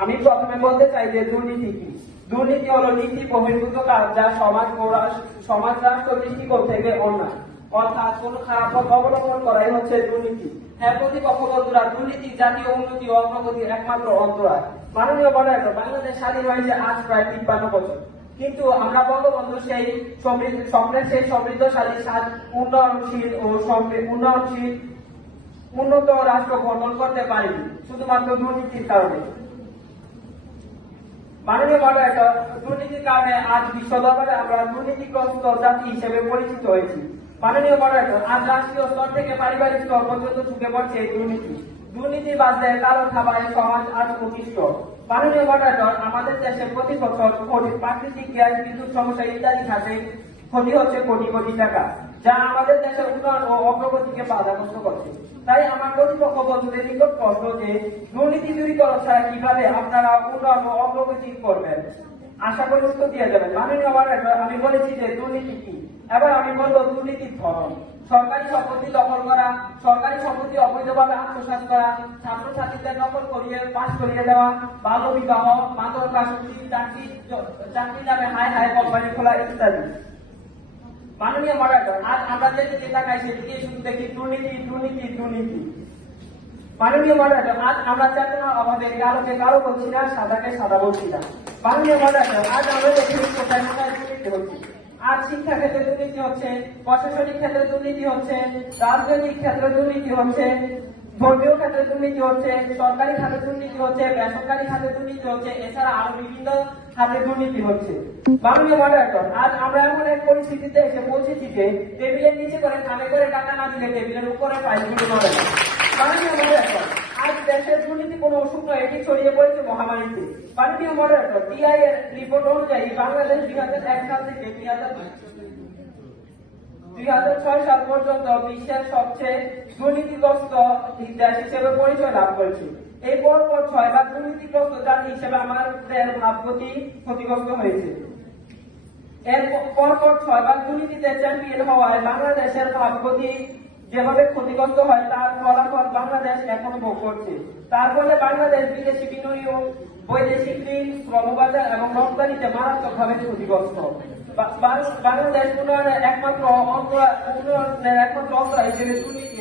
আমি প্রথমে বলতে চাই যে দুর্নীতি কি। দুর্নীতি হলো নীতি বহির্ভূত কাজ যা সমাজ রাষ্ট্র দৃষ্টিকোণ থেকে অন্যায়, অর্থাৎ কোন খারাপ পথ অবলম্বন করাই হচ্ছে দুর্নীতি। হ্যাঁ প্রতিপক্ষ বন্ধুরা, দুর্নীতি জাতীয় উন্নতি ও অগ্রগতির একমাত্র অন্তরায়। মাননীয় মডারেটর, বাংলাদেশ স্বাধীন হয়েছে আজ প্রায় 53 বছর, কিন্তু আমরা বঙ্গবন্ধু সেই স্বপ্নের সেই সমৃদ্ধশালী উন্নয়নশীল ও উন্নত রাষ্ট্র গঠন করতে পারিনি শুধুমাত্র দুর্নীতির কারণে। মাননীয় মডারেটর, দুর্নীতির কারণে আজ বিশ্ব দরবারে আমরা দুর্নীতিগ্রস্ত জাতি হিসেবে পরিচিত হয়েছি। মাননীয় মডারেটর, আজ রাষ্ট্রীয় স্তর থেকে পারিবারিক স্তর পর্যন্ত ঝুঁকে পড়ছে দুর্নীতি। দুর্নীতি বাজলে কালো থাবায় সমাজ আজ অতিষ্ঠ। মাননীয় মডারেটর, আমাদের দেশে প্রতি বছর প্রাকৃতিক গ্যাস, বিদ্যুৎ সমস্যা ইত্যাদি খাতে ক্ষতি হচ্ছে কোটি কোটি টাকা, যা আমাদের দেশের উন্নয়ন ও অগ্রগতিকে বাধাগ্রস্ত করছে। তাই আমার প্রতিপক্ষ বন্ধুদের নিকট প্রশ্ন যে দুর্নীতি দূরীকরণ ছাড়া কিভাবে আপনারা উন্নয়ন ও অগ্রগতি করবেন? আশা করি উত্তর দিয়ে যাবেন। মাননীয় মডারেটর, আমি বলেছি যে দুর্নীতি কি, এবার আমি বলবো দুর্নীতির ধরন। সরকারি সম্পত্তি দখল করা, সরকারি সম্পত্তি অবৈধভাবে আত্মসাৎ করা, ছাত্রছাত্রীদের নকল করিয়ে পাশ করিয়ে দেওয়া, বাল্য বিবাহ, মাদকাসক্তি, চাকরি নামে হায় হায় কোম্পানি খোলা ইত্যাদি। মাননীয় মডারেটর, আজ আমরা যেদিকে তাকাই সেদিকে শুধু দেখি দুর্নীতি দুর্নীতি দুর্নীতি। মাননীয় মডারেটর, আজ আমরা চেতনার অভাবে কালোকে কালো বলছি না, সাদাকে সাদা বলছি না। মাননীয় মডারেটর, আজ আমরা দেখি কোথায় কোথায় দুর্নীতি হচ্ছে। আজ শিক্ষা ক্ষেত্রে দুর্নীতি হচ্ছে, প্রশাসনিক ক্ষেত্রে দুর্নীতি হচ্ছে, রাজনৈতিক ক্ষেত্রে দুর্নীতি হচ্ছে, ধর্মীয় ক্ষেত্রে দুর্নীতি হচ্ছে, সরকারি খাতে দুর্নীতি হচ্ছে, বেসরকারি খাতে দুর্নীতি হচ্ছে, এছাড়া আরো বিভিন্ন খাতে দুর্নীতি হচ্ছে। মাননীয় মডারেটর, আজ আমরা এমন এক পরিস্থিতিতে এসে পৌঁছেছি যে টেবিলের নিচে করে কানে করে টাকা না দিলে টেবিলের উপরে ফাইলগুলো নড়ে না। মাননীয় মডারেটর, আজ দেশের দুর্নীতি কোনো অসুখ নয়, এটি ছড়িয়ে পড়েছে মহামারীতে। মাননীয় মডারেটর, টিআই এর রিপোর্ট অনুযায়ী বাংলাদেশ 2001 সাল থেকে 2006 সাল পর্যন্ত বিশ্বের সবচেয়ে দুর্নীতিগ্রস্ত দেশ হিসেবে পরিচয় লাভ করেছে। এই পরপর 6 বার দুর্নীতিগ্রস্ত জাতি হিসেবে আমাদের ভাবগতি ক্ষতিগ্রস্ত হয়েছে। এর পরপর 6 বার দুর্নীতিতে চ্যাম্পিয়ন হওয়ায় বাংলাদেশের ভাবগতি যেভাবে ক্ষতিগ্রস্ত হয় তার ফলাফল বাংলাদেশ এখন ভোগ করছে। তার ফলে বাংলাদেশ বিদেশি বিনিয়োগ, বৈদেশিক ঋণ, শ্রমবাজার এবং রপ্তানিতে মারাত্মকভাবে ক্ষতিগ্রস্ত। বাংলাদেশ উন্নয়নের একমাত্র অন্তরায় হিসেবে দুর্নীতি